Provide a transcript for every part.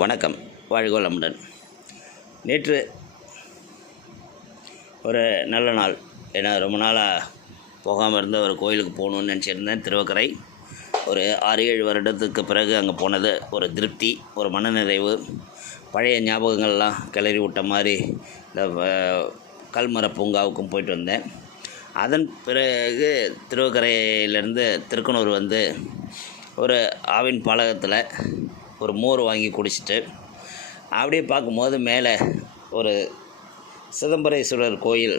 வணக்கம். வாழ்க வளமுடன். நேற்று ஒரு நல்ல நாள். ஏன்னா ரொம்ப நாளாக போகாமல் இருந்த ஒரு கோயிலுக்கு போகணுன்னு நினச்சிருந்தேன். திருவக்கரை. ஒரு ஆறு ஏழு வருடத்துக்கு பிறகு அங்கே போனது ஒரு திருப்தி ஒரு மனநிறைவு. பழைய ஞாபகங்கள்லாம் கிளறி விட்ட மாதிரி இந்த கல்மர பூங்காவுக்கும் போயிட்டு வந்தேன். அதன் பிறகு திருவக்கரையிலேருந்து திருக்கனூர் வந்து ஒரு ஆவின் பாலகத்தில் ஒரு மோர் வாங்கி குடிச்சிட்டு அப்படியே பார்க்கும்போது மேலே ஒரு சிதம்பரேஸ்வரர் கோயில்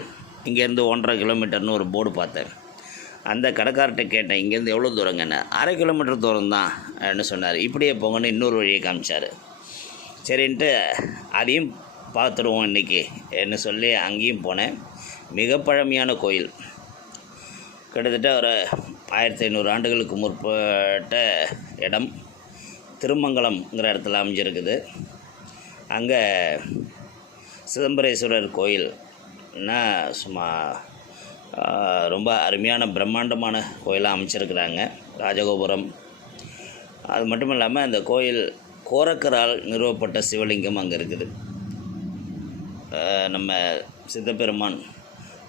இங்கேருந்து ஒன்றரை கிலோமீட்டர்னு ஒரு போர்டு பார்த்தேன். அந்த கடைக்கார்ட்ட கேட்டேன் இங்கேருந்து எவ்வளோ தூரங்கன்னு? அரை கிலோமீட்டர் தூரம் தான் சொன்னார். இப்படியே போங்கன்னு இன்னொரு வழியை காமிச்சார். சரின்ட்டு அதையும் பார்த்துருவோம் இன்றைக்கி என்ன சொல்லி அங்கேயும் போனேன். மிக பழமையான கோயில். கிட்டத்தட்ட ஒரு ஆயிரத்தி ஐநூறு ஆண்டுகளுக்கு முற்பட்ட இடம். திருமங்கலம்ங்கிற இடத்துல அமைஞ்சிருக்குது. அங்கே சிதம்பரேஸ்வரர் கோயில்னா சும்மா ரொம்ப அருமையான பிரம்மாண்டமான கோயிலாக அமைச்சிருக்கிறாங்க ராஜகோபுரம். அது மட்டும் இல்லாமல் அந்த கோயில் கோரக்கரால் நிறுவப்பட்ட சிவலிங்கம் அங்கே இருக்குது. நம்ம சித்தப்பெருமான்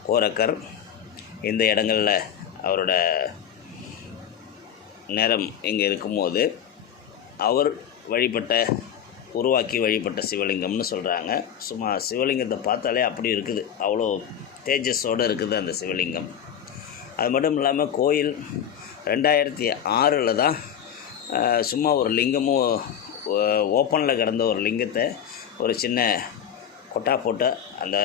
கோரக்கர் இந்த இடங்களில் அவரோட நேரம் இங்கே இருக்கும்போது அவர் வழிபட்ட உருவாக்கி வழிபட்ட சிவலிங்கம்னு சொல்கிறாங்க சும்மா சிவலிங்கத்தை பார்த்தாலே அப்படி இருக்குது. அவ்வளோ தேஜஸோடு இருக்குது அந்த சிவலிங்கம். அது மட்டும் இல்லாமல் கோயில் ரெண்டாயிரத்தி ஆறில் தான் சும்மா ஒரு லிங்கமும் ஓப்பனில் கிடந்த ஒரு லிங்கத்தை ஒரு சின்ன கொட்டா போட்டு அந்த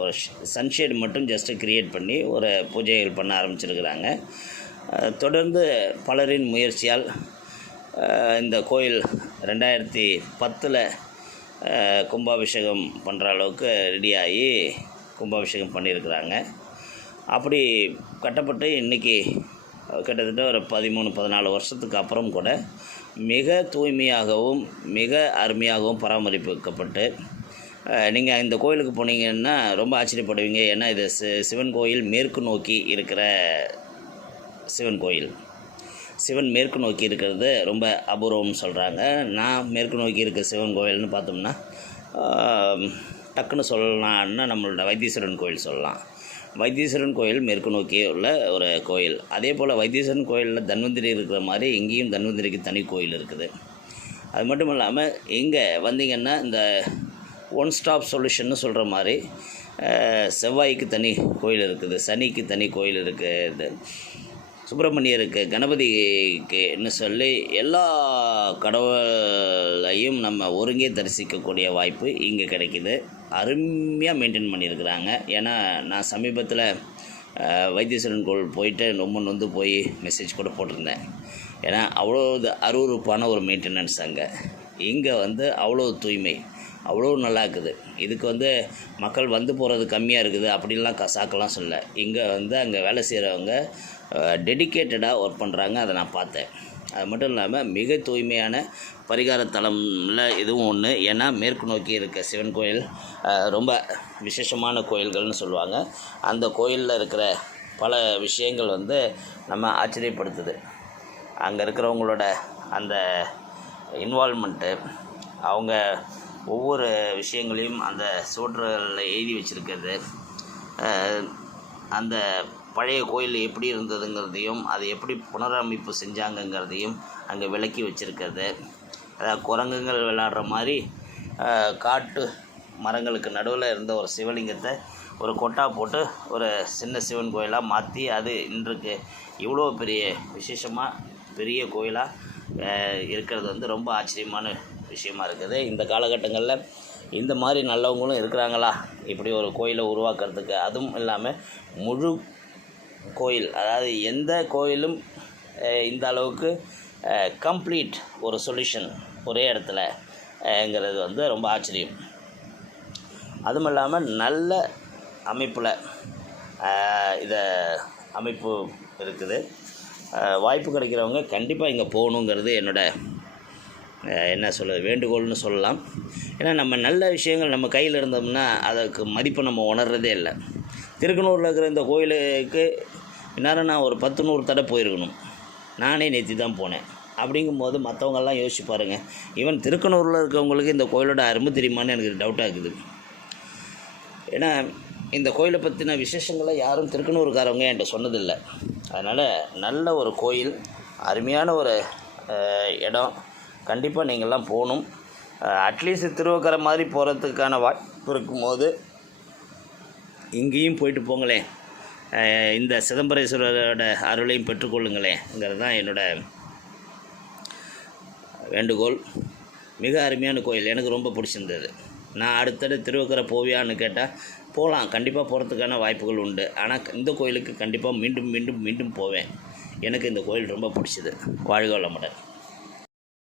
ஒரு சன்ஷேட் மட்டும் ஜஸ்ட்டு க்ரியேட் பண்ணி ஒரு பூஜைகள் பண்ண ஆரம்பிச்சிருக்கிறாங்க. தொடர்ந்து பலரின் முயற்சியால் இந்த கோயில் ரெண்டாயிரத்தி பத்தில் கும்பாபிஷேகம் பண்ணுற அளவுக்கு ரெடியாகி கும்பாபிஷேகம் பண்ணியிருக்கிறாங்க. அப்படி கட்டப்பட்டு இன்றைக்கி கிட்டத்தட்ட ஒரு பதிமூணு பதினாலு வருஷத்துக்கு அப்புறம் கூட மிக தூய்மையாகவும் மிக அருமையாகவும் பராமரிப்புக்கப்பட்டு நீங்கள் இந்த கோயிலுக்கு போனீங்கன்னா ரொம்ப ஆச்சரியப்படுவீங்க. ஏன்னா இது சி- சிவன் கோயில் மேற்கு நோக்கி இருக்கிற சிவன் கோயில். சிவன் மேற்கு நோக்கி இருக்கிறது ரொம்ப அபூர்வம்னு சொல்கிறாங்க நான் மேற்கு நோக்கி இருக்க சிவன் கோவில்னு பார்த்தோம்னா டக்குன்னு சொல்லலாம்னா நம்மளோட வைத்தீஸ்வரன் கோயில் சொல்லலாம். வைத்தீஸ்வரன் கோயில் மேற்கு நோக்கி உள்ள ஒரு கோயில் அதே போல் வைத்தீஸ்வரன் கோயிலில் தன்வந்திரி இருக்கிற மாதிரி இங்கேயும் தன்வந்திரிக்கு தனி கோயில் இருக்குது. அது மட்டும் இல்லாமல் இங்கே வந்தீங்கன்னா இந்த ஒன் ஸ்டாப் சொல்யூஷன்னு சொல்கிற மாதிரி செவ்வாய்க்கு தனி கோயில் இருக்குது சனிக்கு தனி கோயில் இருக்குது. சுப்பிரமணியருக்கு கணபதிக்குன்னு சொல்லி எல்லா கடவுளையும் நம்ம ஒருங்கே தரிசிக்கக்கூடிய வாய்ப்பு இங்கே கிடைக்கிது. அருமையாக மெயின்டைன் பண்ணியிருக்கிறாங்க. ஏன்னா நான் சமீபத்தில் வைத்தீஸ்வரன் கோவில் போயிட்டு ரொம்ப நொந்து போய் மெசேஜ் கூட போட்டிருந்தேன். ஏன்னா அவ்வளோ இது அருவருப்பான ஒரு மெயின்டெனன்ஸ் அங்கே. இங்கே வந்து அவ்வளோ தூய்மை. அவ்வளோ நல்லா இருக்குது இதுக்கு வந்து மக்கள் வந்து போகிறது கம்மியாக இருக்குது அப்படின்லாம் க சாக்கெல்லாம் சொல்ல இங்கே வந்து அங்கே வேலை செய்கிறவங்க டெடிக்கேட்டடாக ஒர்க் பண்ணுறாங்க அதை நான் பார்த்தேன். அது மட்டும் இல்லாமல் மிக தூய்மையான பரிகார தலமில் இதுவும் ஒன்று ஏன்னா மேற்கு நோக்கி இருக்க சிவன் கோயில் ரொம்ப விசேஷமான கோயில்கள்னு சொல்லுவாங்க. அந்த கோயிலில் இருக்கிற பல விஷயங்கள் வந்து நம்ம ஆச்சரியப்படுத்துது. அங்கே இருக்கிறவங்களோட அந்த இன்வால்மெண்ட்டு அவங்க ஒவ்வொரு விஷயங்களையும் அந்த சுவற்றில் எழுதி வச்சுருக்கிறது. அந்த பழைய கோயில் எப்படி இருந்ததுங்கிறதையும் அதை எப்படி புனரமைப்பு செஞ்சாங்கங்கிறதையும் அங்கே விளக்கி வச்சுருக்கிறது. அதாவது குரங்குகள் விளாடுற மாதிரி காட்டு மரங்களுக்கு நடுவில் இருந்த ஒரு சிவலிங்கத்தை ஒரு கொட்டா போட்டு ஒரு சின்ன சிவன் கோயிலாக மாற்றி அது இன்றைக்கு இவ்வளோ பெரிய விசேஷமாக பெரிய கோயிலாக இருக்கிறது வந்து ரொம்ப ஆச்சரியமான விஷயமா இருக்குது. இந்த காலகட்டங்களில் இந்த மாதிரி நல்லவங்களும் இருக்கிறாங்களா? இப்படி ஒரு கோயிலை உருவாக்குறதுக்கு அதுவும் இல்லாமல் முழு கோயில் அதாவது எந்த கோயிலும் இந்த அளவுக்கு கம்ப்ளீட் ஒரு சொல்யூஷன் ஒரே இடத்துல ங்கிறது வந்து ரொம்ப ஆச்சரியம். அதுவும் இல்லாமல் நல்ல அமைப்பில் இதை அமைப்பு இருக்குது. வாய்ப்பு கிடைக்கிறவங்க கண்டிப்பாக இங்கே போகணுங்கிறது என்னோடய என்ன சொல்ல வேண்டுகோள்னு சொல்லலாம். ஏன்னா நம்ம நல்ல விஷயங்கள் நம்ம கையில் இருந்தோம்னா அதுக்கு மதிப்பு நம்ம உணர்றதே இல்லை. திருக்கனூரில் இருக்கிற இந்த கோயிலுக்கு இந்நேரம் நான் ஒரு பத்து நூறு தடவை போயிருக்கணும். நானே நேற்று தான் போனேன். அப்படிங்கும்போது மற்றவங்கெல்லாம் யோசிச்சு பாருங்கள் ஈவன் திருக்கனூரில் இருக்கவங்களுக்கு இந்த கோயிலோட அருமை தெரியுமான்னு எனக்கு டவுட்டாக இருக்குது ஏன்னா இந்த கோயிலை பற்றின விசேஷங்களை யாரும் திருக்கனூருக்காரவங்க என்கிட்ட சொன்னதில்லை. அதனால் நல்ல ஒரு கோயில் அருமையான ஒரு இடம் கண்டிப்பாக நீங்கள்லாம் போகணும். அட்லீஸ்ட் திருவக்கரை மாதிரி போகிறதுக்கான வாய்ப்பு இருக்கும்போது இங்கேயும் போயிட்டு போங்களேன். இந்த சிதம்பரேஸ்வரரோட அருளையும் பெற்றுக்கொள்ளுங்களேங்கிறது தான் என்னோட வேண்டுகோள். மிக அருமையான கோயில். எனக்கு ரொம்ப பிடிச்சிருந்தது. நான் அடுத்தடுத்து திருவக்கரை போவியான்னு கேட்டால் போகலாம். கண்டிப்பாக போகிறதுக்கான வாய்ப்புகள் உண்டு. ஆனால் இந்த கோயிலுக்கு கண்டிப்பாக மீண்டும் மீண்டும் மீண்டும் போவேன். எனக்கு இந்த கோயில் ரொம்ப பிடிச்சது. வாழ்க வளமுடன்.